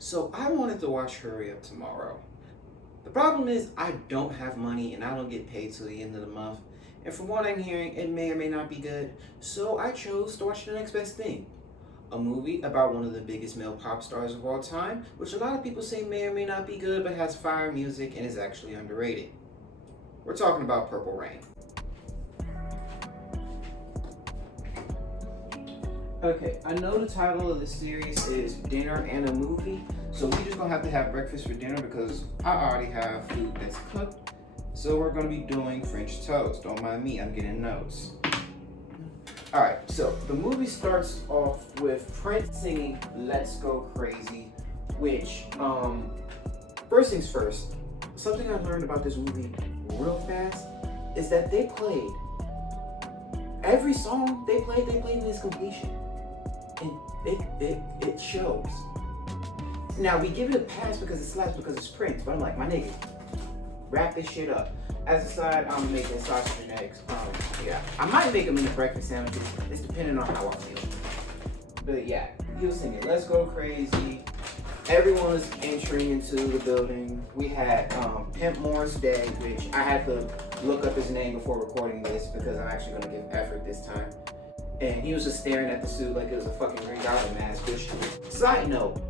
So I wanted to watch Hurry Up Tomorrow. The problem is I don't have money and I don't get paid till the end of the month. And from what I'm hearing, it may or may not be good. So I chose to watch The Next Best Thing, a movie about one of the biggest male pop stars of all time, which a lot of people say may or may not be good, but has fire music and is actually underrated. We're talking about Purple Rain. Okay, I know the title of the series is Dinner and a Movie, so we just gonna have to have breakfast for dinner because I already have food that's cooked. So we're gonna be doing French toast. Don't mind me, I'm getting notes. Alright, so the movie starts off with Prince singing Let's Go Crazy, which, first things first, something I learned about this movie real fast is that they played every song they played in its completion. And it shows. Now we give it a pass because it slaps because it's Prince, but I'm like, my nigga, wrap this shit up. As a side, I'm making sausage and eggs. Yeah, I might make them into breakfast sandwiches. It's depending on how I feel. But yeah, he was singing "Let's Go Crazy." Everyone was entering into the building. We had Pimp Morris Day, which I had to look up his name before recording this because I'm actually gonna give effort this time. And he was just staring at the suit like it was a fucking Green Goblin mask. Which, side note,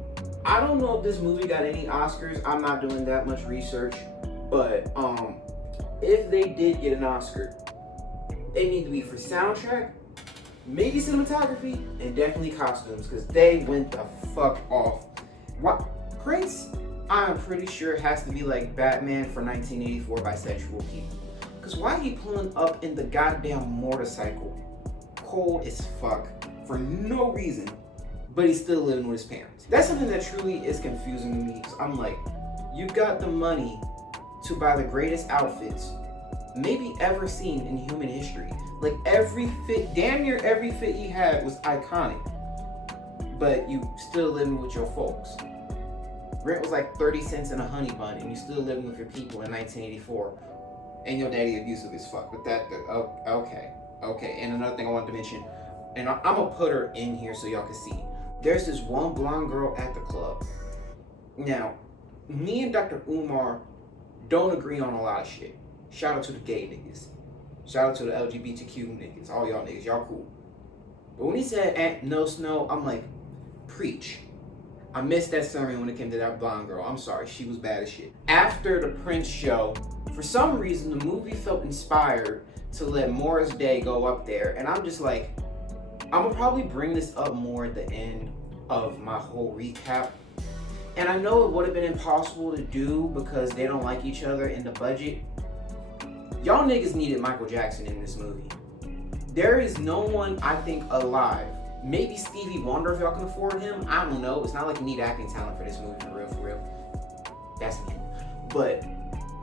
I don't know if this movie got any Oscars. I'm not doing that much research, but if they did get an Oscar, they need to be for soundtrack, maybe cinematography, and definitely costumes because they went the fuck off. What Prince? I'm pretty sure has to be like Batman for 1984 bisexual people. Cause why he pulling up in the goddamn motorcycle? Cold as fuck for no reason, but he's still living with his parents. That's something that truly is confusing to me. Cause I'm like, you got the money to buy the greatest outfits maybe ever seen in human history. Like every fit, damn near every fit he had was iconic, but you still living with your folks. Rent was like 30 cents and a honey bun, and you still living with your people in 1984, and your daddy abusive as fuck. But okay. And another thing I wanted to mention, and I'm gonna put her in here so y'all can see. There's this one blonde girl at the club. Now, me and Dr. Umar don't agree on a lot of shit. Shout out to the gay niggas. Shout out to the LGBTQ niggas. All y'all niggas, y'all cool. But when he said Aunt No Snow, I'm like, preach. I missed that sermon when it came to that blonde girl. I'm sorry, she was bad as shit. After the Prince show, for some reason, the movie felt inspired to let Morris Day go up there. And I'm just like, I'm gonna probably bring this up more at the end of my whole recap. And I know it would have been impossible to do because they don't like each other in the budget. Y'all niggas needed Michael Jackson in this movie. There is no one, I think, alive. Maybe Stevie Wonder if y'all can afford him. I don't know. It's not like you need acting talent for this movie, for real. That's me. But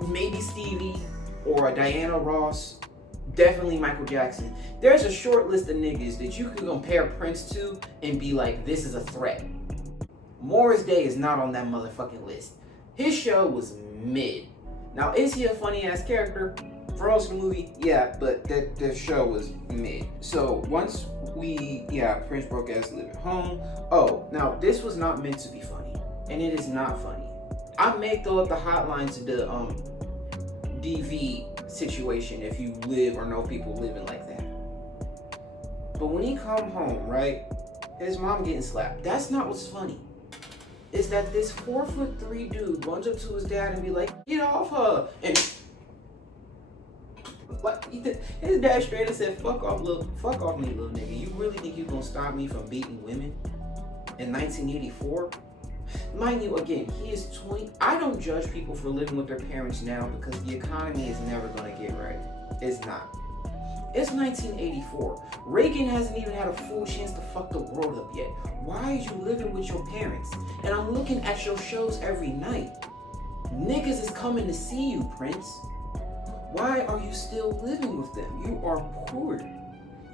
maybe Stevie or a Diana Ross. Definitely Michael Jackson. There's a short list of niggas that you can compare Prince to and be like, this is a threat. Morris Day is not on that motherfucking list. His show was mid. Now, is he a funny ass character? For most of the movie, yeah, but the show was mid. So once Prince broke ass living home. Oh, now this was not meant to be funny, and it is not funny. I may throw up the hotline to the DV situation if you live or know people living like that. But when he come home, right, his mom getting slapped. That's not what's funny. Is that this 4'3" dude runs up to his dad and be like, get off her, and what? His dad straight up said, fuck off me, little nigga. You really think you gonna stop me from beating women in 1984? Mind you, again, he is 20. I don't judge people for living with their parents now because the economy is never gonna get right. It's not. It's 1984. Reagan hasn't even had a full chance to fuck the world up yet. Why are you living with your parents? And I'm looking at your shows every night. Niggas is coming to see you, Prince. Why are you still living with them? You are poor.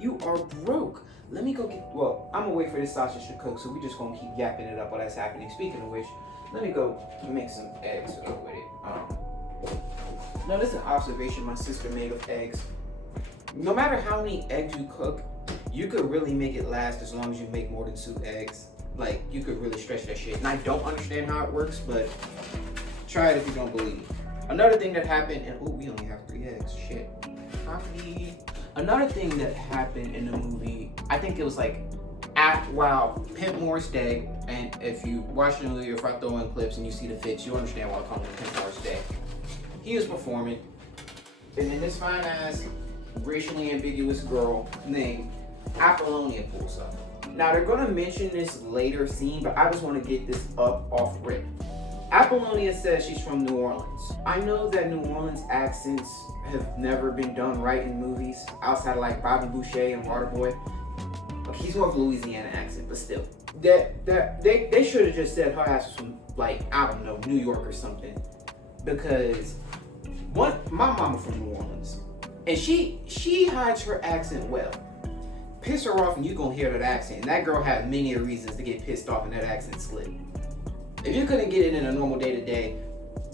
You are broke. Let me go get, well, I'm gonna wait for this sausage to cook, so we just gonna keep yapping it up while that's happening. Speaking of which, let me go make some eggs with it. No, this is an observation my sister made of eggs. No matter how many eggs you cook, you could really make it last as long as you make more than 2 eggs. Like, you could really stretch that shit. And I don't understand how it works, but try it if you don't believe. Another thing that happened, and we only have 3 eggs. Shit. Another thing that happened in the movie, I think it was like while Pimp Morris Day, and if you watch the movie, if I throw in clips and you see the fits, you understand why I call him Pimp Morris Day. He was performing, and then this fine ass, racially ambiguous girl named Apollonia pulls up. Now they're gonna mention this later scene, but I just want to get this up off rip. Apollonia says she's from New Orleans. I know that New Orleans accents have never been done right in movies, outside of like Bobby Boucher and Waterboy. Okay, he's more of a Louisiana accent, but still. They should have just said her ass was from, like, I don't know, New York or something. Because my mama from New Orleans, and she hides her accent well. Piss her off and you gonna hear that accent. And that girl had many reasons to get pissed off and that accent slip. If you couldn't get it in a normal day-to-day,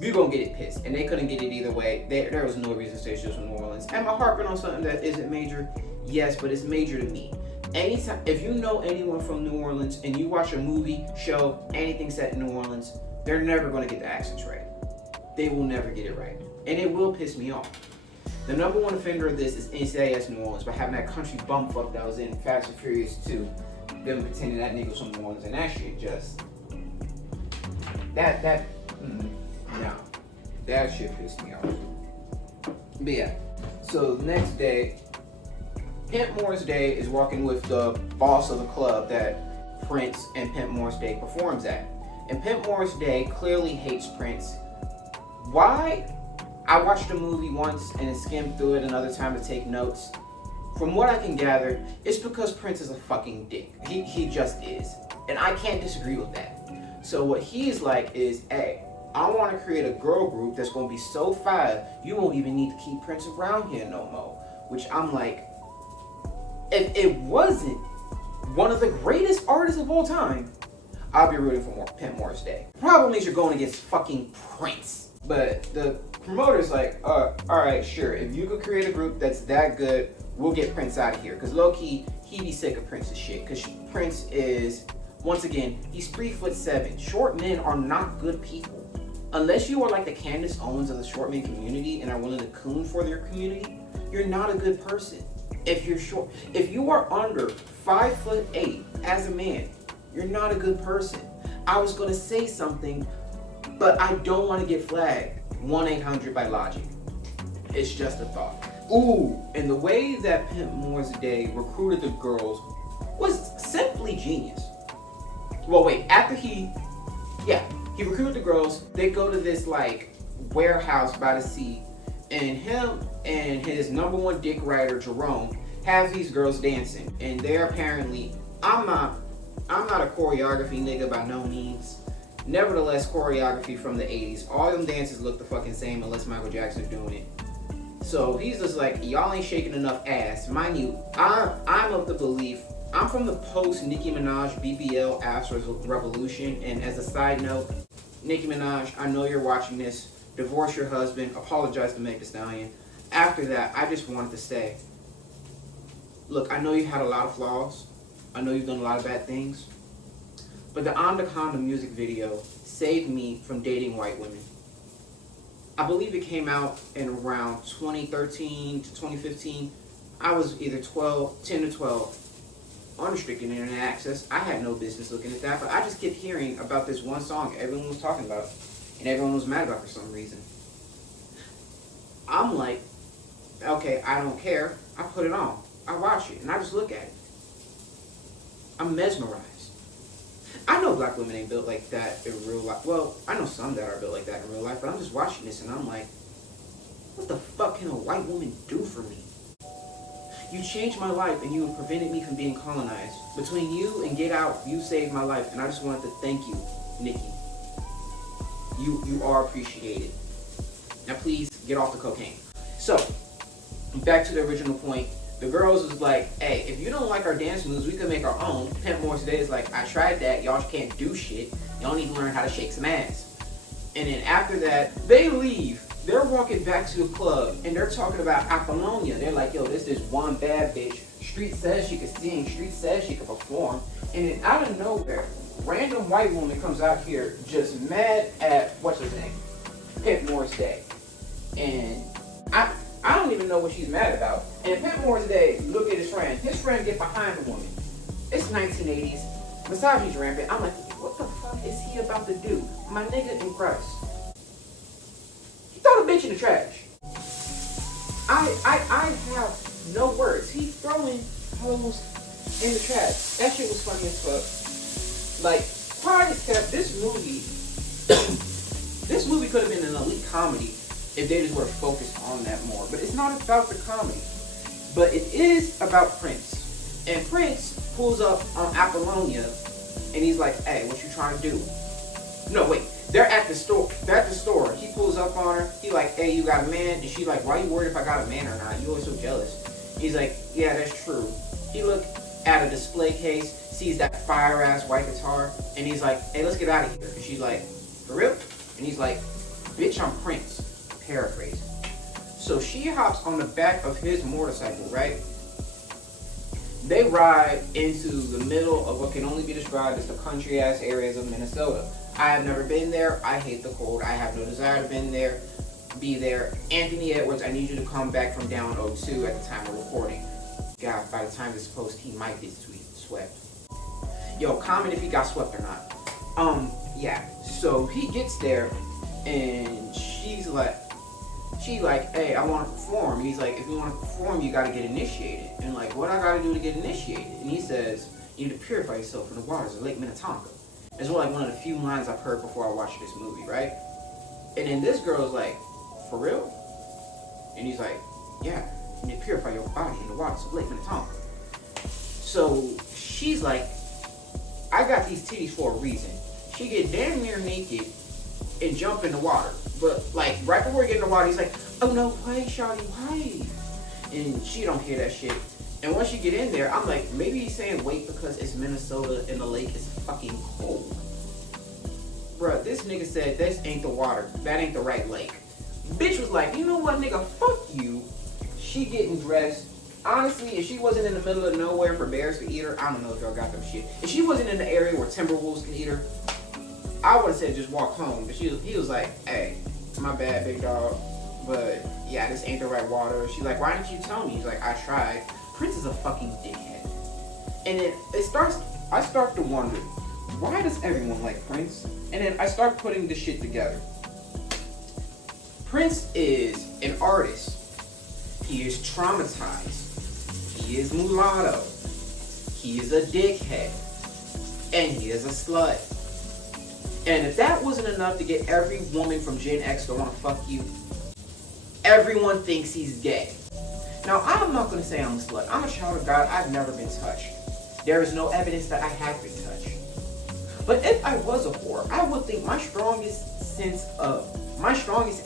you're gonna get it pissed. And they couldn't get it either way. There was no reason to say she was from New Orleans. Am I harping on something that isn't major? Yes, but it's major to me. Anytime, if you know anyone from New Orleans and you watch a movie, show, anything set in New Orleans, they're never gonna get the accents right. They will never get it right. And it will piss me off. The number one offender of this is NCIS New Orleans by having that country bumfuck that was in Fast and Furious 2. Them pretending that nigga was from New Orleans, and that shit just... No. That shit pissed me off. But yeah, so the next day, Pimp Morris Day is walking with the boss of the club that Prince and Pimp Morris Day performs at. And Pimp Morris Day clearly hates Prince. Why? I watched the movie once and skimmed through it another time to take notes. From what I can gather, it's because Prince is a fucking dick. He just is. And I can't disagree with that. So what he's like is, hey, I want to create a girl group that's going to be so fire, you won't even need to keep Prince around here no more. Which I'm like, if it wasn't one of the greatest artists of all time, I'll be rooting for more Pimp Morris Day. Problem is you're going against fucking Prince. But the promoter's like, alright, sure. If you could create a group that's that good, we'll get Prince out of here. Because low-key, he'd be sick of Prince's shit. Because Prince is, once again, he's 3'7". Short men are not good people. Unless you are like the Candace Owens of the short men community and are willing to coon for their community, you're not a good person. If you're short, if you are under 5'8" as a man, you're not a good person. I was gonna say something, but I don't want to get flagged. 1-800 by Logic. It's just a thought. Ooh, and the way that Pimp Morris Day recruited the girls was simply genius. Well, wait, after he recruited the girls, they go to this like warehouse by the sea, and him and his number one dick rider, Jerome, have these girls dancing. And they're apparently, I'm not a choreography nigga by no means. Nevertheless, choreography from the 80s. All them dances look the fucking same unless Michael Jackson's doing it. So he's just like, y'all ain't shaking enough ass. Mind you, I'm of the belief, I'm from the post Nicki Minaj BBL Astros Revolution. And as a side note, Nicki Minaj, I know you're watching this. Divorce your husband. Apologize to Meg Thee Stallion. After that, I just wanted to say, look, I know you had a lot of flaws. I know you've done a lot of bad things. But the I'm the Condom music video saved me from dating white women. I believe it came out in around 2013 to 2015. I was either 10 to 12. Unrestricted internet access. I had no business looking at that, but I just kept hearing about this one song everyone was talking about, and everyone was mad about for some reason. I'm like, okay, I don't care. I put it on. I watch it, and I just look at it. I'm mesmerized. I know black women ain't built like that in real life. Well, I know some that are built like that in real life, but I'm just watching this, and I'm like, what the fuck can a white woman do for me? You changed my life and you have prevented me from being colonized. Between you and Get Out, you saved my life, and I just wanted to thank you, Nicki. You are appreciated. Now please, get off the cocaine. So, back to the original point. The girls was like, hey, if you don't like our dance moves, we can make our own. Pimp Morris Day is like, I tried that, y'all can't do shit. Y'all need to learn how to shake some ass. And then after that, they leave. They're walking back to the club, and they're talking about Apollonia. They're like, yo, this is one bad bitch. Street says she could sing. Street says she could perform. And then out of nowhere, random white woman comes out here just mad at what's his name, Pimp Morris Day, and I don't even know what she's mad about. And Pimp Morris Day look at his friend. His friend get behind the woman. It's 1980s. Misogyny's rampant. I'm like, what the fuck is he about to do? My nigga in Christ. He throw the bitch in the trash. I have no words. He throwing hoes in the trash. That shit was funny as fuck. Like, quiet as kept, this movie could have been an elite comedy if they just were focused on that more. But it's not about the comedy. But it is about Prince. And Prince pulls up on Apollonia and he's like, hey, what you trying to do? No, wait. They're at the store. He pulls up on her. He like, hey, you got a man? And she's like, why you worried if I got a man or not? You always so jealous. He's like, yeah, that's true. He looked at a display case, sees that fire-ass white guitar, and he's like, hey, let's get out of here. And she's like, for real? And he's like, bitch, I'm Prince. Paraphrase. So she hops on the back of his motorcycle, right? They ride into the middle of what can only be described as the country-ass areas of Minnesota. I have never been there. I hate the cold. I have no desire to be there. Anthony Edwards, I need you to come back from down 02 at the time of recording. God, by the time this post, he might get swept. Yo, comment if he got swept or not. Yeah. So he gets there, and she's like, hey, I want to perform. And he's like, if you want to perform, you got to get initiated. And like, what I got to do to get initiated? And he says, you need to purify yourself in the waters of Lake Minnetonka. It's like one of the few lines I've heard before I watched this movie, right? And then this girl is like, for real? And he's like, yeah, you need to purify your body in the waters of Lake Minnetonka. So she's like, I got these titties for a reason. She get damn near naked and jump in the water. But like right before we get in the water, he's like, oh no, why, shawty, why? And she don't hear that shit. And once you get in there, I'm like, maybe he's saying wait because it's Minnesota and the lake is fucking cold. Bruh, this nigga said this ain't the water. That ain't the right lake. Bitch was like, you know what, nigga, fuck you. She getting dressed. Honestly, if she wasn't in the middle of nowhere for bears to eat her, I don't know if y'all got them shit. If she wasn't in the area where timberwolves can eat her, I would have said just walk home. But he was like, hey, my bad, big dog. But yeah, this ain't the right water. She's like, why didn't you tell me? He's like, I tried. Prince is a fucking dickhead. And then I start to wonder, why does everyone like Prince? And then I start putting this shit together. Prince is an artist. He is traumatized. He is mulatto. He is a dickhead. And he is a slut. And if that wasn't enough to get every woman from Gen X to want to fuck you, everyone thinks he's gay. Now, I'm not going to say I'm a slut. I'm a child of God. I've never been touched. There is no evidence that I have been touched. But if I was a whore, I would think my strongest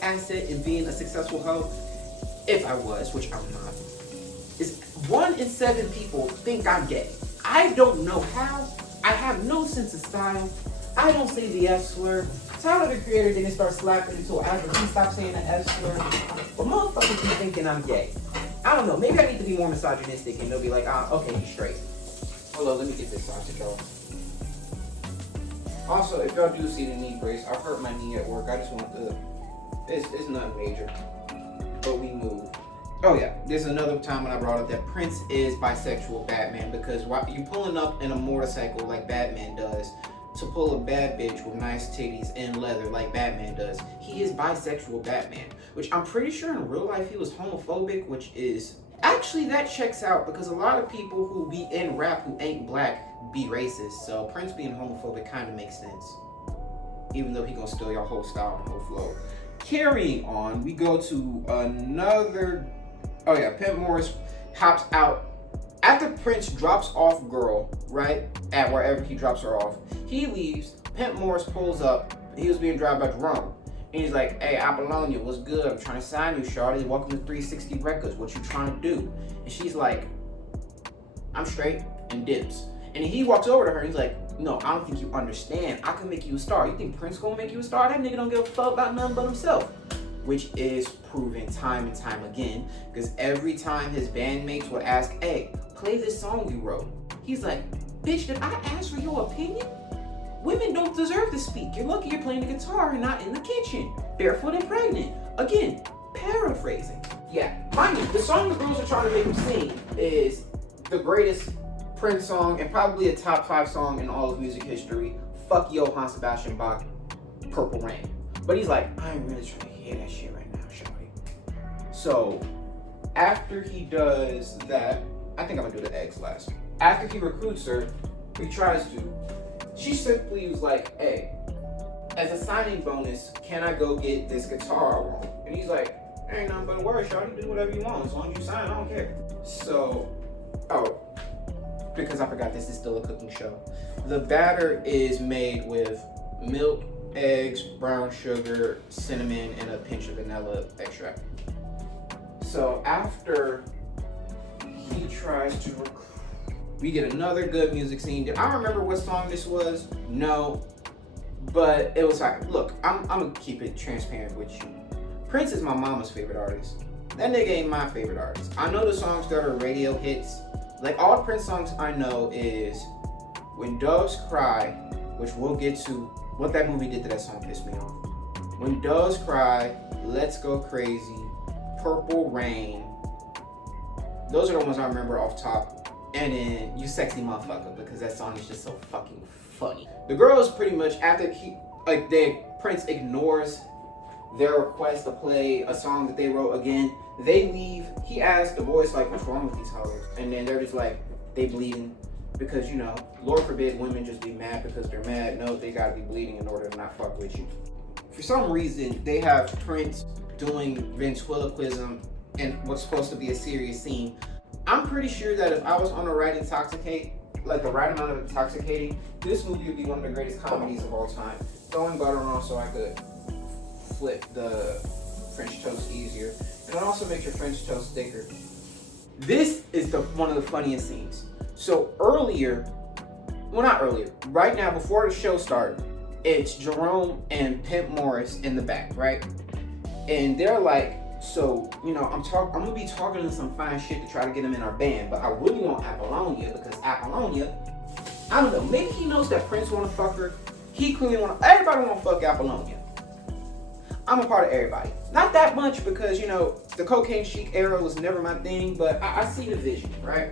asset in being a successful hoe, if I was, which I'm not, is 1 in 7 people think I'm gay. I don't know how. I have no sense of style. I don't say the F slur. Tyler, the creator, didn't start slapping until after he stopped saying the F slur. But motherfuckers be thinking I'm gay. I don't know. Maybe I need to be more misogynistic and they'll be like, okay, he's straight. Hold on, let me get this sausage off. Also, if y'all do see the knee brace, I hurt my knee at work. I just want to... It's nothing major. But we move. Oh yeah, there's another time when I brought up that Prince is bisexual Batman, because while you pulling up in a motorcycle like Batman does, to pull a bad bitch with nice titties and leather like Batman does, he is bisexual Batman, which I'm pretty sure in real life he was homophobic, which is... Actually, that checks out, because a lot of people who be in rap who ain't black be racist, so Prince being homophobic kind of makes sense. Even though he gonna steal your whole style and whole flow. Carrying on, we go to another... Oh yeah, Pimp Morris hops out. After Prince drops off girl, right, at wherever he drops her off, he leaves. Pimp Morris pulls up. He was being driven by Jerome. And he's like, hey, Apollonia, what's good? I'm trying to sign you, shawty. Welcome to 360 Records. What you trying to do? And she's like, I'm straight, and dips. And he walks over to her and he's like, no, I don't think you understand. I can make you a star. You think Prince gonna make you a star? That nigga don't give a fuck about nothing but himself. Which is proven time and time again. Because every time his bandmates would ask, hey, play this song we wrote. He's like, bitch, did I ask for your opinion? Women don't deserve to speak. You're lucky you're playing the guitar and not in the kitchen, barefoot and pregnant. Again, paraphrasing. Yeah, mind you, the song the girls are trying to make him sing is the greatest Prince song and probably a top 5 song in all of music history. Fuck Johann Sebastian Bach, Purple Rain. But he's like, I ain't really trying to hear that shit right now, shawty. So, after he does that, I think I'm gonna do the eggs last. After he recruits her, he tries to, she simply was like, hey, as a signing bonus, can I go get this guitar I want? And he's like, ain't nothing but a word, shawty, do whatever you want. As long as you sign, I don't care. So, because I forgot this is still a cooking show. The batter is made with milk, eggs, brown sugar, cinnamon, and a pinch of vanilla extract. So after he tries to recruit, we get another good music scene. I don't remember what song this was, no, but it was like, look, I'm gonna keep it transparent with you. Prince is my mama's favorite artist. That nigga ain't my favorite artist. I know the songs that are radio hits. Like all the Prince songs I know is When Doves Cry, which we'll get to. What that movie did to that song pissed me off. When Doves Cry, Let's Go Crazy, Purple Rain. Those are the ones I remember off top. And then You Sexy Motherfucker, because that song is just so fucking funny. The girls pretty much, after Prince ignores their request to play a song that they wrote again, they leave. He asks the boys, like, what's wrong with these hoes? And then they're just like, they bleeding. Because, you know, Lord forbid women just be mad because they're mad. No, they gotta be bleeding in order to not fuck with you. For some reason, they have Prince doing ventriloquism in what's supposed to be a serious scene. I'm pretty sure that if I was on the right amount of intoxicating, this movie would be one of the greatest comedies of all time. Throwing butter on so I could flip the French toast easier. And it also makes your French toast thicker. This is one of the funniest scenes. So right now before the show started, it's Jerome and Pimp Morris in the back, right? And they're like, so, you know, I'm gonna be talking to some fine shit to try to get him in our band, but I really want Apollonia because Apollonia, I don't know, maybe he knows that Prince wanna fuck her. Everybody wanna fuck Apollonia. I'm a part of everybody. Not that much because, you know, the cocaine chic era was never my thing, but I see the vision, right?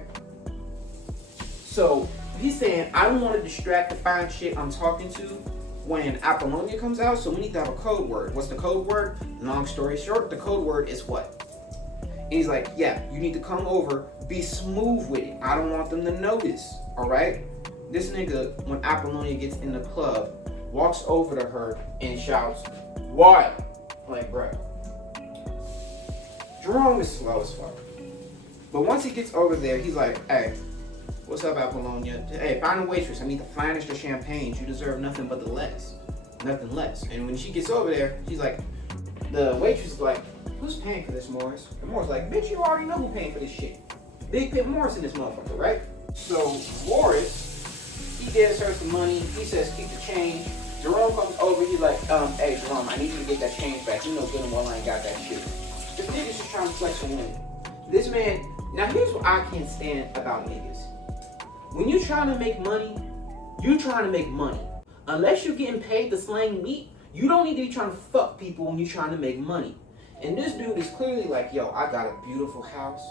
So he's saying, I don't want to distract the fine shit I'm talking to when Apollonia comes out, so we need to have a code word. What's the code word? Long story short, the code word is what? And he's like, yeah, you need to come over, be smooth with it. I don't want them to notice, all right? This nigga, when Apollonia gets in the club, walks over to her and shouts, what? Like, bro. Jerome is slow as fuck. But once he gets over there, he's like, hey, what's up, Apollonia? Hey, find a waitress. I need the finest of champagnes. You deserve nothing but the less. Nothing less. And when she gets over there, she's like, the waitress is like, who's paying for this, Morris? And Morris is like, bitch, you already know who's paying for this shit. Big Pimp Morris in this motherfucker, right? So Morris, he gives her some money. He says, keep the change. Jerome comes over. He's like, hey, Jerome, I need you to get that change back. You know good and well I ain't got that shit. The nigga's just trying to flex on women. This man, now here's what I can't stand about niggas. When you're trying to make money, you're trying to make money. Unless you're getting paid to slang meat, you don't need to be trying to fuck people when you're trying to make money. And this dude is clearly like, yo, I got a beautiful house.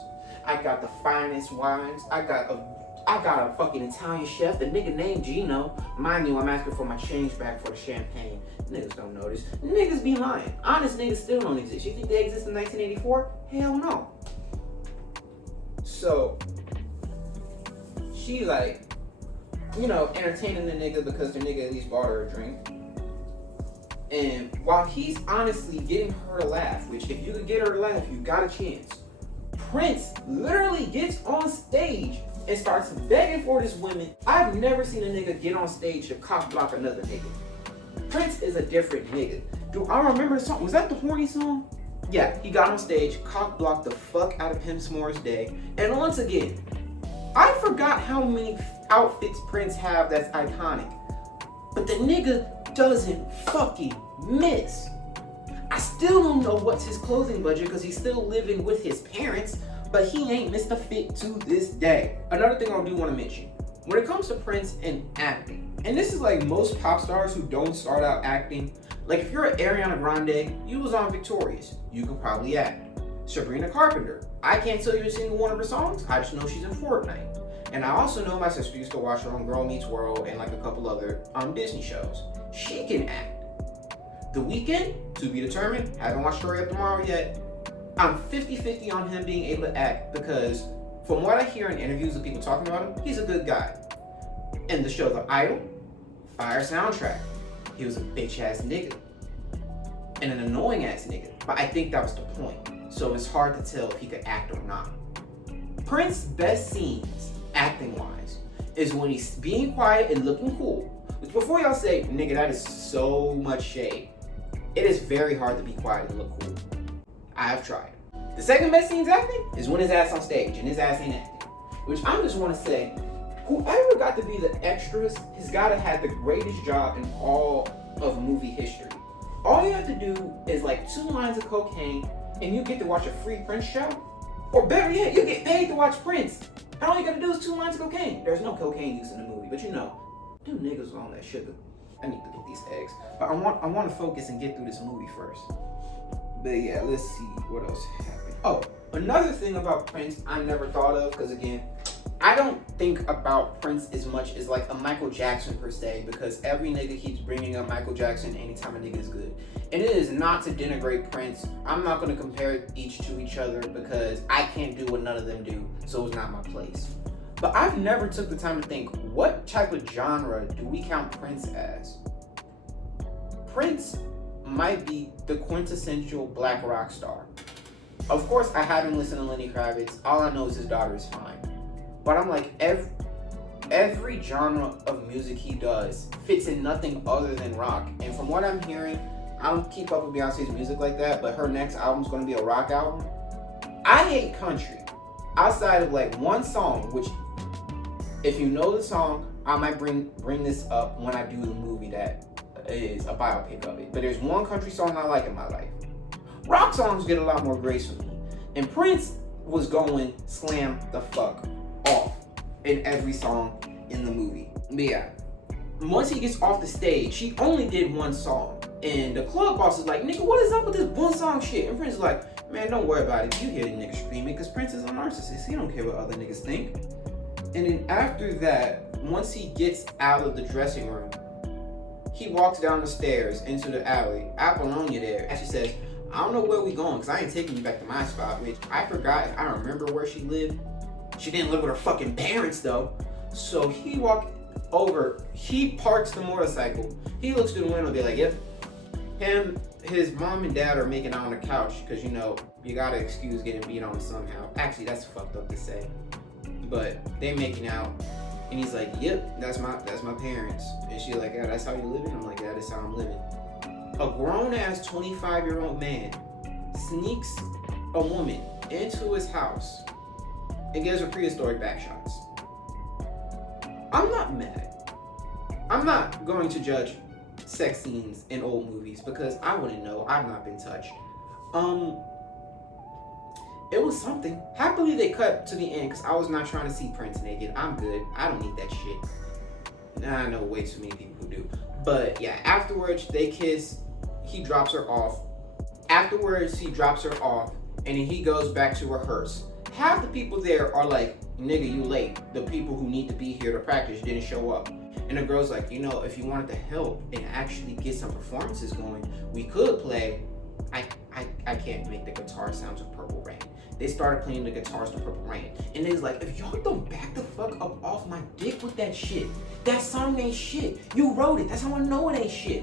I got the finest wines. I got a fucking Italian chef. The nigga named Gino. Mind you, I'm asking for my change back for the champagne. Niggas don't notice. Niggas be lying. Honest niggas still don't exist. You think they exist in 1984? Hell no. So, she like, you know, entertaining the nigga because the nigga at least bought her a drink. And while he's honestly getting her to laugh, which if you could get her to laugh, you got a chance. Prince literally gets on stage and starts begging for this woman. I've never seen a nigga get on stage to cock block another nigga. Prince is a different nigga. Dude, I remember the song. Was that the horny song? Yeah, he got on stage, cock blocked the fuck out of Pimp S'more's day. And once again, I forgot how many outfits Prince have that's iconic. But the nigga doesn't fucking miss. I still don't know what's his clothing budget because he's still living with his parents, but he ain't missed a fit to this day. Another thing I do want to mention, when it comes to Prince and acting, And this is like most pop stars who don't start out acting. Like if you're an Ariana Grande, you was on Victorious, you could probably act. Sabrina Carpenter, I can't tell you a single one of her songs, I just know she's in Fortnite. And I also know my sister used to watch her on Girl Meets World and like a couple other Disney shows. She can act. The Weeknd, to be determined, haven't watched Story Up Tomorrow yet. I'm 50-50 on him being able to act because from what I hear in interviews of people talking about him, he's a good guy. And the show The Idol, fire soundtrack. He was a bitch ass nigga. And an annoying ass nigga. But I think that was the point. So it's hard to tell if he could act or not. Prince's best scenes, acting wise, is when he's being quiet and looking cool. Which before y'all say, nigga, that is so much shade. It is very hard to be quiet and look cool. I have tried. The second best scenes acting is when his ass on stage and his ass ain't acting. Which I just want to say, whoever got to be the extras has got to have the greatest job in all of movie history. All you have to do is like 2 lines of cocaine and you get to watch a free Prince show. Or better yet, you get paid to watch Prince. And all you gotta do is 2 lines of cocaine. There's no cocaine use in the movie, but you know, them niggas on that sugar. I need to get these eggs. But I want to focus and get through this movie first. But yeah, let's see what else happened. Oh, another thing about Prince I never thought of, because again, I don't think about Prince as much as like a Michael Jackson per se, because every nigga keeps bringing up Michael Jackson anytime a nigga is good. And it is not to denigrate Prince. I'm not going to compare each to each other because I can't do what none of them do, so it's not my place. But I've never took the time to think, what type of genre do we count Prince as? Prince might be the quintessential black rock star. Of course, I haven't listened to Lenny Kravitz. All I know is his daughter is fine. But I'm like, every genre of music he does fits in nothing other than rock. And from what I'm hearing, I don't keep up with Beyonce's music like that, but her next album's going to be a rock album. I hate country. Outside of like one song, which if you know the song, I might bring this up when I do the movie that is a biopic of it. But there's one country song I like in my life. Rock songs get a lot more grace from me. And Prince was going slam the fuck off in every song in the movie. But yeah, once he gets off the stage, he only did one song. And the club boss is like, nigga, what is up with this one song shit? And Prince is like, man, don't worry about it. You hear the nigga screaming, because Prince is a narcissist. He don't care what other niggas think. And then after that, once he gets out of the dressing room, he walks down the stairs into the alley. Apollonia there, and she says, I don't know where we going, because I ain't taking you back to my spot, which I forgot if I remember where she lived. She didn't live with her fucking parents, though. So he walked over, he parks the motorcycle. He looks through the window and be like, yep. His mom and dad are making out on the couch, because, you know, you gotta excuse getting beat on somehow. Actually, that's fucked up to say. But they making out, and he's like, yep, that's my parents. And she's like, yeah, that's how you living? I'm like, yeah, that's how I'm living. A grown-ass 25-year-old man sneaks a woman into his house and gives her prehistoric back shots. I'm not mad. I'm not going to judge sex scenes in old movies because I wouldn't know. I've not been touched. It was something. Happily they cut to the end because I was not trying to see Prince naked. I'm good. I don't need that shit. I know way too many people who do. But yeah, afterwards they kiss. He drops her off. Afterwards he drops her off and then he goes back to rehearse. Half the people there are like, nigga, you late. The people who need to be here to practice didn't show up. And the girl's like, you know, if you wanted to help and actually get some performances going, we could play. I can't make the guitar sounds of Purple Rain. They started playing the guitars to Purple Rain. And they was like, if y'all don't back the fuck up off my dick with that shit, that song ain't shit. You wrote it. That's how I know it ain't shit.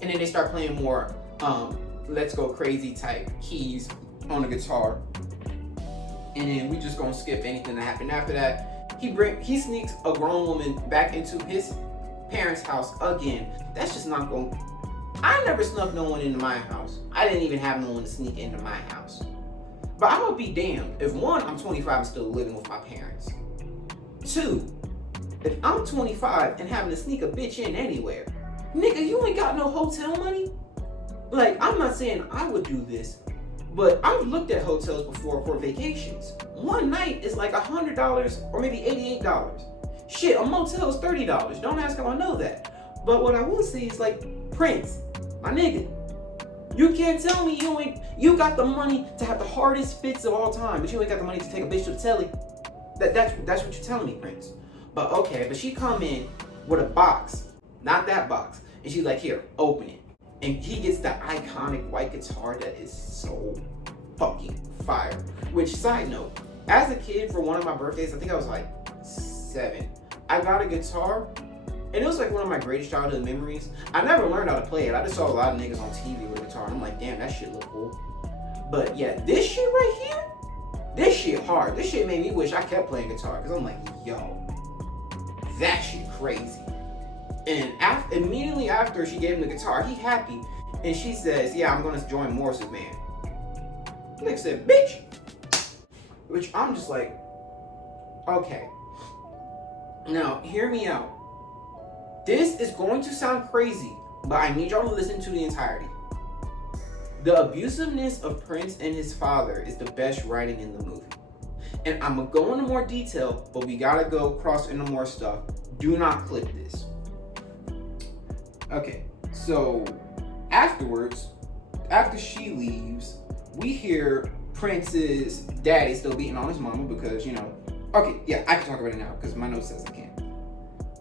And then they start playing more Let's Go Crazy type keys on the guitar. And then we just gonna skip anything that happened after that. He sneaks a grown woman back into his parents' house again. That's just not going. I never snuck no one into my house. I didn't even have no one to sneak into my house. But I would be damned if 1, I'm 25 and still living with my parents. 2, if I'm 25 and having to sneak a bitch in anywhere, nigga, you ain't got no hotel money? Like, I'm not saying I would do this, but I've looked at hotels before for vacations. One night is like $100 or maybe $88. Shit, a motel is $30. Don't ask how I know that. But what I will say is like, Prince, my nigga, you can't tell me you got the money to have the hardest fits of all time, but you ain't got the money to take a bitch to the telly. That's what you're telling me, Prince. But okay, but she come in with a box, not that box, and she's like, here, open it. And he gets the iconic white guitar that is so fucking fire. Which, side note, as a kid for one of my birthdays, I think I was like 7, I got a guitar, and it was like one of my greatest childhood memories. I never learned how to play it. I just saw a lot of niggas on TV with a guitar, and I'm like, damn, that shit look cool. But yeah, this shit right here, this shit hard. This shit made me wish I kept playing guitar, because I'm like, yo, that shit crazy. And immediately after she gave him the guitar, he happy, and she says, yeah, I'm gonna join Morris's band. The nigga said, bitch. Which I'm just like, okay. Now, hear me out. This is going to sound crazy, but I need y'all to listen to the entirety. The abusiveness of Prince and his father is the best writing in the movie. And I'm gonna go into more detail, but we gotta go cross into more stuff. Do not clip this. Okay, so afterwards, after she leaves, we hear Prince's daddy still beating on his mama because, okay, yeah, I can talk about it now because my note says I can.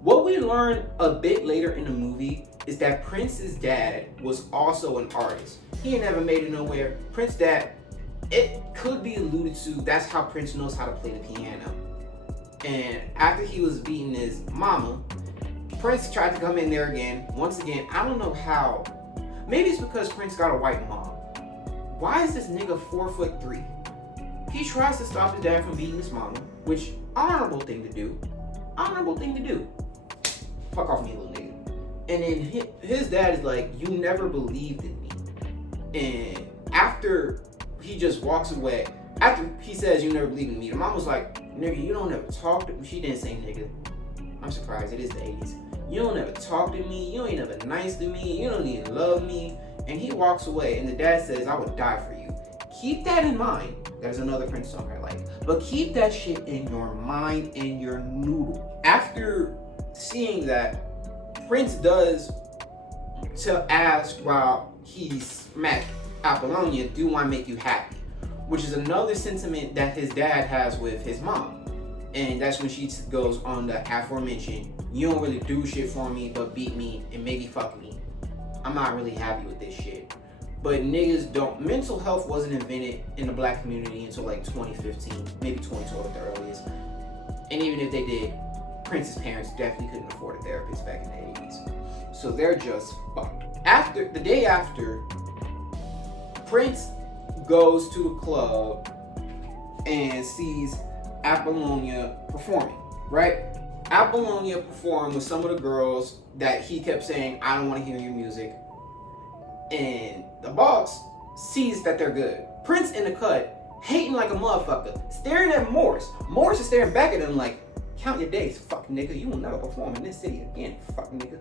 What we learn a bit later in the movie is that Prince's dad was also an artist. He never made it nowhere. Prince's dad, it could be alluded to, that's how Prince knows how to play the piano. And after he was beating his mama, Prince tried to come in there again. Once again, I don't know how. Maybe it's because Prince got a white mom. Why is this nigga 4'3"? He tries to stop his dad from beating his mama, which, honorable thing to do. Honorable thing to do. Fuck off me, little nigga. And then his dad is like, you never believed in me. And after he just walks away, after he says you never believed in me, the mom was like, nigga, you don't ever talk to me. She didn't say nigga. I'm surprised, it is the 80s. You don't ever talk to me, you ain't ever nice to me, you don't even love me. And he walks away, and the dad says, I would die for you. Keep that in mind. There's another Prince song I like. But keep that shit in your mind and your noodle. After seeing that, Prince does to ask while he smacked Apollonia, do I make you happy? Which is another sentiment that his dad has with his mom. And that's when she goes on the aforementioned, you don't really do shit for me but beat me and maybe fuck me. I'm not really happy with this shit. But niggas don't, mental health wasn't invented in the black community until like 2015, maybe 2012 at the earliest. And even if they did, Prince's parents definitely couldn't afford a therapist back in the 80s. So they're just fucked. The day after, Prince goes to the club and sees Apollonia performing, right? Apollonia performed with some of the girls that he kept saying, I don't want to hear your music. And the boss sees that they're good. Prince in the cut, hating like a motherfucker, staring at Morris. Morris is staring back at him like, count your days, fuck nigga. You will never perform in this city again, fuck nigga.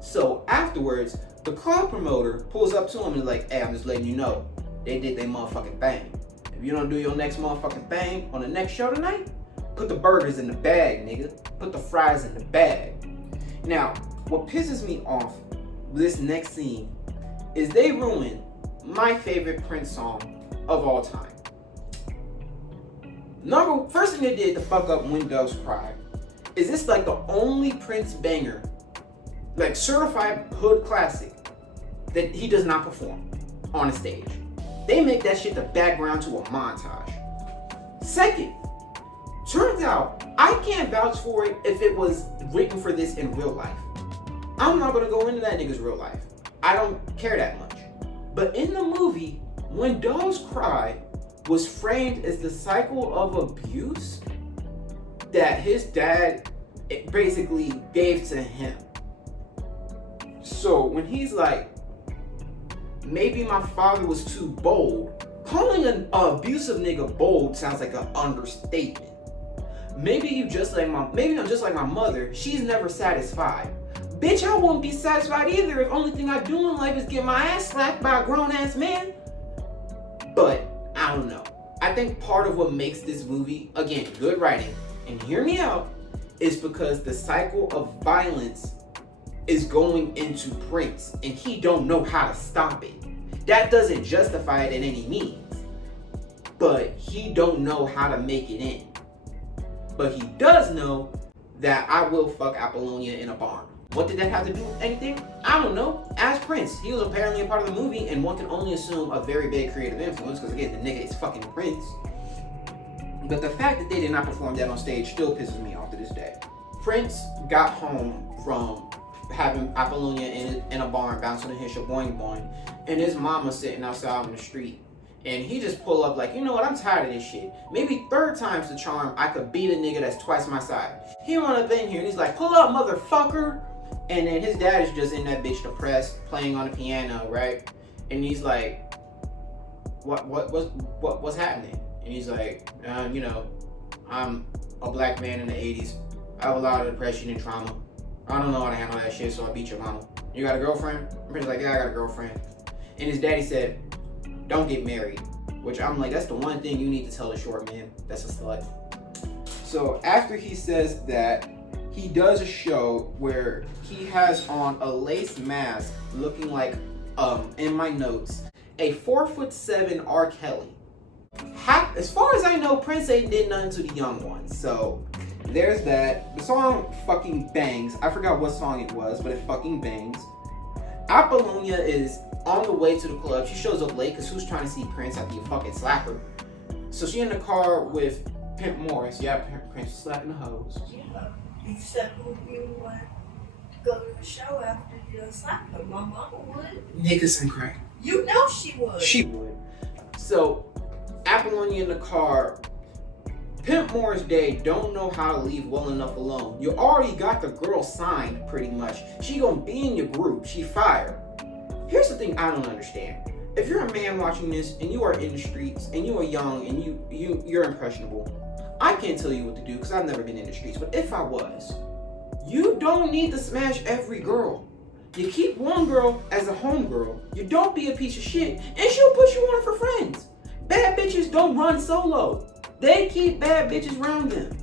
So afterwards, the club promoter pulls up to him and is like, hey, I'm just letting you know, they did their motherfucking thing. If you don't do your next motherfucking thing on the next show tonight, put the burgers in the bag, nigga. Put the fries in the bag. Now, what pisses me off with this next scene is they ruined my favorite Prince song of all time. First thing they did to fuck up When Doves Cry is this like the only Prince banger, like certified hood classic, that he does not perform on a stage. They make that shit the background to a montage. Second, turns out I can't vouch for it if it was written for this in real life. I'm not gonna go into that nigga's real life. I don't care that much. But in the movie, When Doves Cry was framed as the cycle of abuse that his dad basically gave to him. So when he's like, maybe my father was too bold, calling an abusive nigga bold sounds like an understatement. Maybe I'm just like my mother, she's never satisfied. Bitch, I won't be satisfied either if only thing I do in life is get my ass slapped by a grown ass man. But I don't know. I think part of what makes this movie, again, good writing, and hear me out, is because the cycle of violence is going into Prince, and he don't know how to stop it. That doesn't justify it in any means, but he don't know how to make it end. But he does know that I will fuck Apollonia in a barn. What did that have to do with anything? I don't know. Ask Prince. He was apparently a part of the movie, and one can only assume a very big creative influence, because again, the nigga is fucking Prince. But the fact that they did not perform that on stage still pisses me off to this day. Prince got home from having Apollonia in a barn bouncing on his boing boing, and his mama sitting outside on the street. And he just pull up like, you know what, I'm tired of this shit. Maybe third time's the charm, I could beat a nigga that's twice my size. He run up in here and he's like, pull up, motherfucker. And then his dad is just in that bitch depressed, playing on the piano, right? And he's like, what's happening? And he's like, you know, I'm a black man in the 80s. I have a lot of depression and trauma. I don't know how to handle that shit, so I beat your mama. You got a girlfriend? Prince like, yeah, I got a girlfriend. And his daddy said, don't get married. Which I'm like, that's the one thing you need to tell a short man that's a slut. So after he says that, he does a show where he has on a lace mask looking like, in my notes, a 4'7" R. Kelly. As far as I know, Prince ain't did nothing to the young ones. So there's that. The song fucking bangs. I forgot what song it was, but it fucking bangs. Apollonia is on the way to the club. She shows up late because who's trying to see Prince after you fucking slap her? So she in the car with Pimp Morris. Yeah, Prince was slapping the hoes. Yeah, you said you want to go to the show after you slap her. My mama would. Niggas and crack. You know she would. She would. So Apollonia in the car. Pimp Morris Day don't know how to leave well enough alone. You already got the girl signed pretty much. She gonna be in your group. She fired. Here's the thing I don't understand. If you're a man watching this and you are in the streets and you are young and you're impressionable, I can't tell you what to do because I've never been in the streets. But if I was, you don't need to smash every girl. You keep one girl as a homegirl. You don't be a piece of shit, and she'll put you on for friends. Bad bitches don't run solo. They keep bad bitches around them.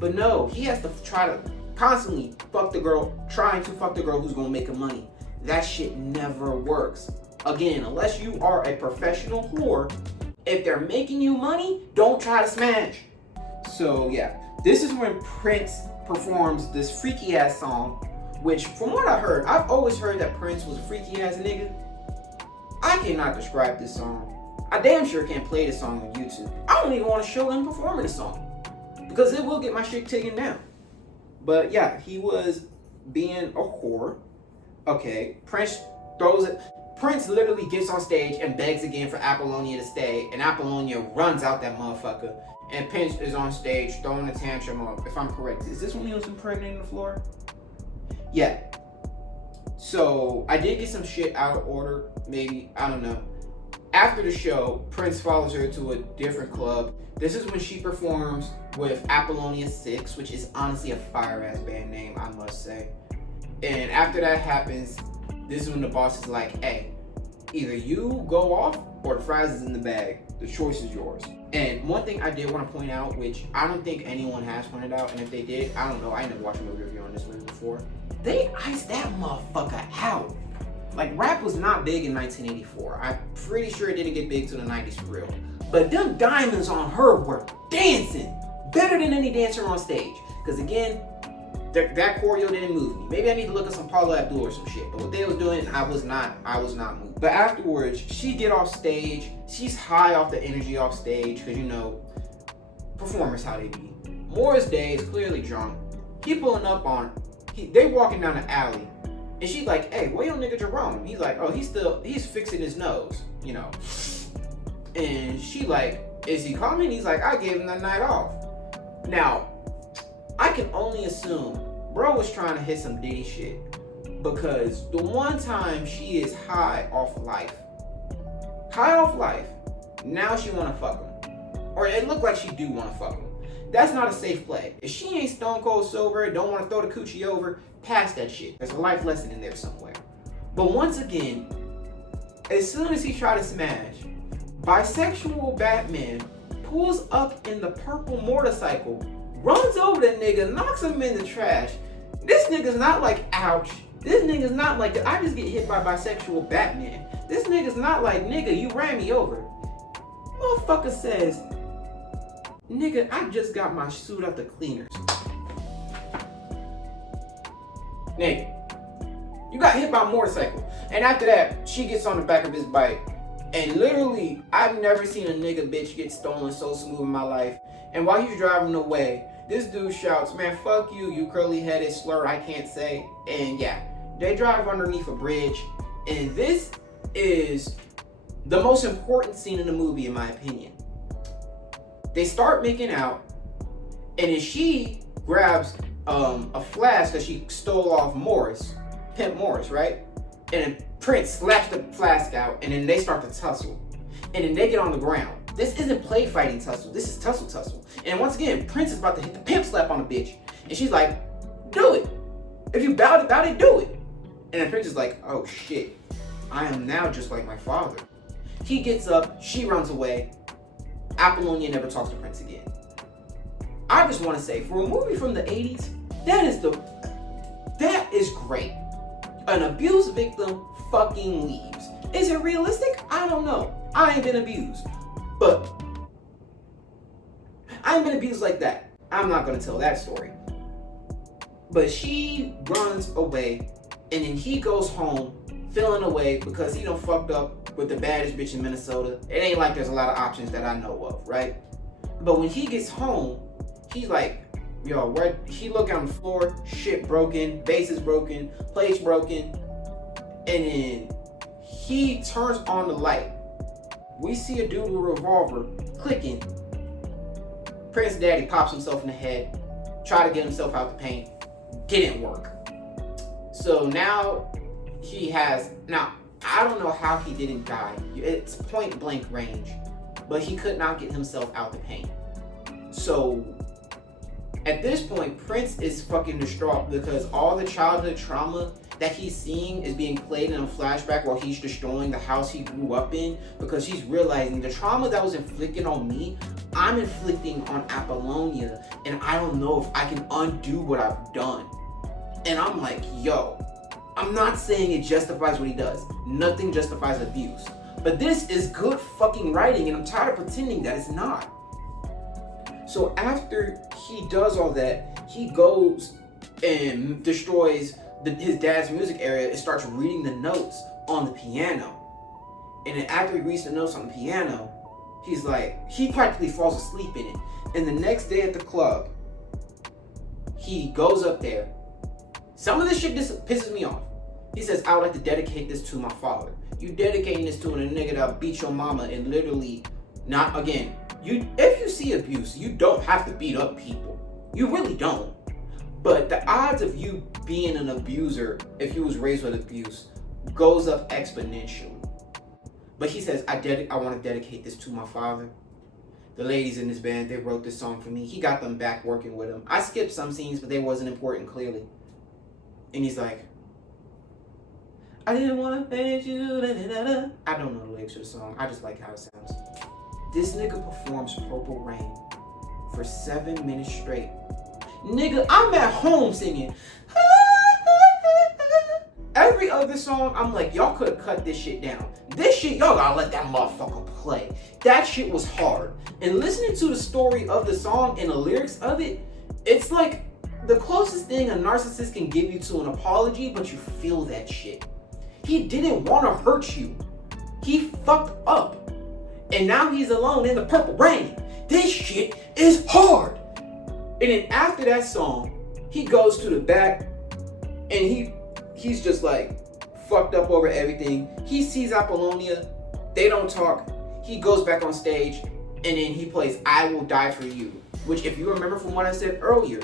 But no, he has to try to constantly trying to fuck the girl who's gonna make him money. That shit never works. Again, unless you are a professional whore, if they're making you money, don't try to smash. So yeah, this is when Prince performs this freaky ass song, which from what I heard, I've always heard that Prince was a freaky ass nigga. I cannot describe this song. I damn sure can't play this song on YouTube. I don't even want to show him performing the song because it will get my shit taken down. But yeah, he was being a whore. Okay, Prince throws it. Prince literally gets on stage and begs again for Apollonia to stay, and Apollonia runs out that motherfucker. And Prince is on stage throwing a tantrum. If I'm correct, is this when he was impregnating the floor? Yeah. So I did get some shit out of order, maybe, I don't know. After the show, Prince follows her to a different club. This is when she performs with Apollonia 6, which is honestly a fire-ass band name, I must say. And after that happens, this is when the boss is like, hey, either you go off or the fries is in the bag. The choice is yours. And one thing I did want to point out, which I don't think anyone has pointed out, and if they did, I don't know, I never watched a movie review on this movie before. They iced that motherfucker out. Like, rap was not big in 1984. I'm pretty sure it didn't get big till the 90s for real. But them diamonds on her were dancing better than any dancer on stage. Because again, that choreo didn't move me. Maybe I need to look at some Paula Abdul or some shit. But what they was doing, I was not moved. But afterwards, she get off stage. She's high off the energy off stage. Because, you know, performers how they be. Morris Day is clearly drunk. He pulling up on, they walking down the alley. And she's like, hey, where your nigga Jerome? He's like, oh, he's fixing his nose, you know. And she like, is he coming? He's like, I gave him the night off. Now, I can only assume bro was trying to hit some Diddy shit. Because the one time she is high off life, now she wanna fuck him. Or it looked like she do wanna fuck him. That's not a safe play. If she ain't stone cold sober, don't wanna throw the coochie over, pass that shit. There's a life lesson in there somewhere. But once again, as soon as he tried to smash, bisexual Batman pulls up in the purple motorcycle, runs over the nigga, knocks him in the trash. This nigga's not like, ouch. This nigga's not like, I just get hit by bisexual Batman. This nigga's not like, nigga, you ran me over. Motherfucker says, nigga, I just got my suit out the cleaners. Nigga, you got hit by a motorcycle. And after that, she gets on the back of his bike. And literally, I've never seen a nigga bitch get stolen so smooth in my life. And while he's driving away, this dude shouts, man, fuck you, you curly-headed slur I can't say. And yeah, they drive underneath a bridge. And this is the most important scene in the movie, in my opinion. They start making out, and then she grabs a flask that she stole off Morris, Pimp Morris, right? And then Prince slaps the flask out, and then they start to tussle. And then they get on the ground. This isn't play fighting tussle, this is tussle. And once again, Prince is about to hit the pimp slap on the bitch. And she's like, do it. If you about it, do it. And then Prince is like, oh shit, I am now just like my father. He gets up, she runs away. Apollonia never talks to Prince again. I just want to say, for a movie from the 80s, that is great. An abuse victim fucking leaves. Is it realistic? I don't know. I ain't been abused. But I ain't been abused like that. I'm not gonna tell that story. But she runs away, and then he goes home feeling away because he done fucked up with the baddest bitch in Minnesota. It ain't like there's a lot of options that I know of, right? But when he gets home, he's like, yo, where? He look on the floor, shit broken, vases broken, plates broken, and then he turns on the light. We see a dude with a revolver clicking. Prince's daddy pops himself in the head, try to get himself out the paint, didn't work. So now I don't know how he didn't die. It's point blank range, but he could not get himself out the paint. So at this point, Prince is fucking distraught because all the childhood trauma that he's seeing is being played in a flashback while he's destroying the house he grew up in, because he's realizing the trauma that was inflicted on me, I'm inflicting on Apollonia, and I don't know if I can undo what I've done. And I'm like, yo, I'm not saying it justifies what he does. Nothing justifies abuse. But this is good fucking writing, and I'm tired of pretending that it's not. So after he does all that, he goes and destroys his dad's music area and starts reading the notes on the piano. And then after he reads the notes on the piano, he's like, he practically falls asleep in it. And the next day at the club, he goes up there. Some of this shit pisses me off. He says, I would like to dedicate this to my father. You dedicating this to a nigga that beat your mama and literally not, again, if you see abuse, you don't have to beat up people. You really don't. But the odds of you being an abuser, if you was raised with abuse, goes up exponentially. But he says, I want to dedicate this to my father. The ladies in this band, they wrote this song for me. He got them back working with him. I skipped some scenes, but they wasn't important, clearly. And he's like, I didn't want to fade you, da, da, da, da. I don't know the lyrics of the song. I just like how it sounds. This nigga performs Purple Rain for 7 minutes straight. Nigga, I'm at home singing. Every other song, I'm like, y'all could have cut this shit down. This shit, y'all gotta let that motherfucker play. That shit was hard. And listening to the story of the song and the lyrics of it, it's like the closest thing a narcissist can give you to an apology, but you feel that shit. He didn't want to hurt you. He fucked up. And now he's alone in the Purple Rain. This shit is hard. And then after that song, he goes to the back and he's just like fucked up over everything. He sees Apollonia. They don't talk. He goes back on stage and then he plays I Will Die For You, which, if you remember from what I said earlier,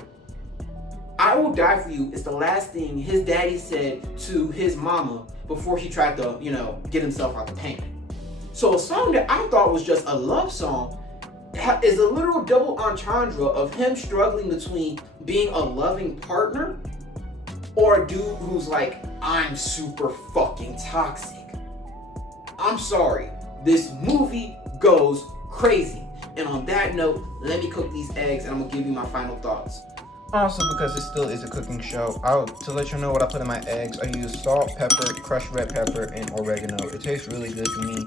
I Will Die For You is the last thing his daddy said to his mama before he tried to, get himself out the paint. So a song that I thought was just a love song is a literal double entendre of him struggling between being a loving partner or a dude who's like, I'm super fucking toxic. I'm sorry, this movie goes crazy. And on that note, let me cook these eggs and I'm gonna give you my final thoughts. Also, because it still is a cooking show, to let you know what I put in my eggs, I use salt, pepper, crushed red pepper, and oregano. It tastes really good to me.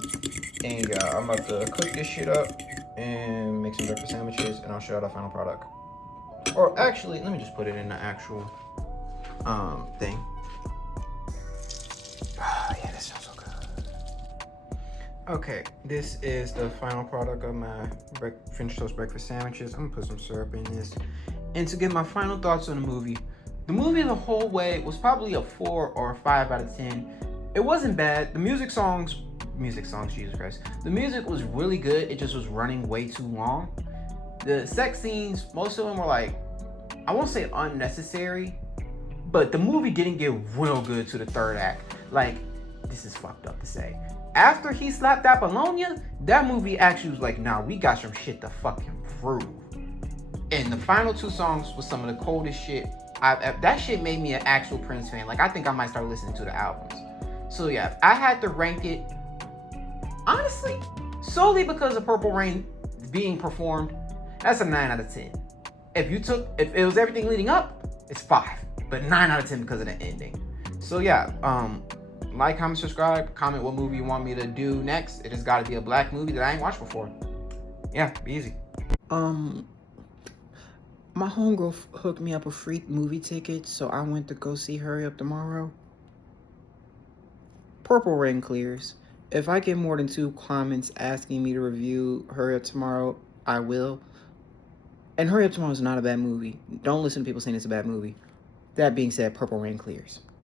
And yeah, I'm about to cook this shit up and make some breakfast sandwiches, and I'll show you the final product. Or actually, let me just put it in the actual thing. Yeah, that sounds so good. Okay, this is the final product of my French toast breakfast sandwiches. I'm gonna put some syrup in this. And to give my final thoughts on the movie the whole way was probably a 4 or a 5 out of 10. It wasn't bad. The music songs, Jesus Christ. The music was really good. It just was running way too long. The sex scenes, most of them were like, I won't say unnecessary, but the movie didn't get real good to the third act. Like, this is fucked up to say. After he slapped Apollonia, that movie actually was like, nah, we got some shit to fucking prove. And the final 2 songs was some of the coldest shit. That shit made me an actual Prince fan. Like, I think I might start listening to the albums. So yeah, if I had to rank it, honestly, solely because of Purple Rain being performed, that's a 9 out of 10. If it was everything leading up, it's 5. But 9 out of 10 because of the ending. So yeah, like, comment, subscribe, comment what movie you want me to do next. It has got to be a black movie that I ain't watched before. Yeah, be easy. My homegirl hooked me up a free movie ticket, so I went to go see Hurry Up Tomorrow. Purple Rain clears. If I get more than 2 comments asking me to review Hurry Up Tomorrow, I will. And Hurry Up Tomorrow is not a bad movie. Don't listen to people saying it's a bad movie. That being said, Purple Rain clears.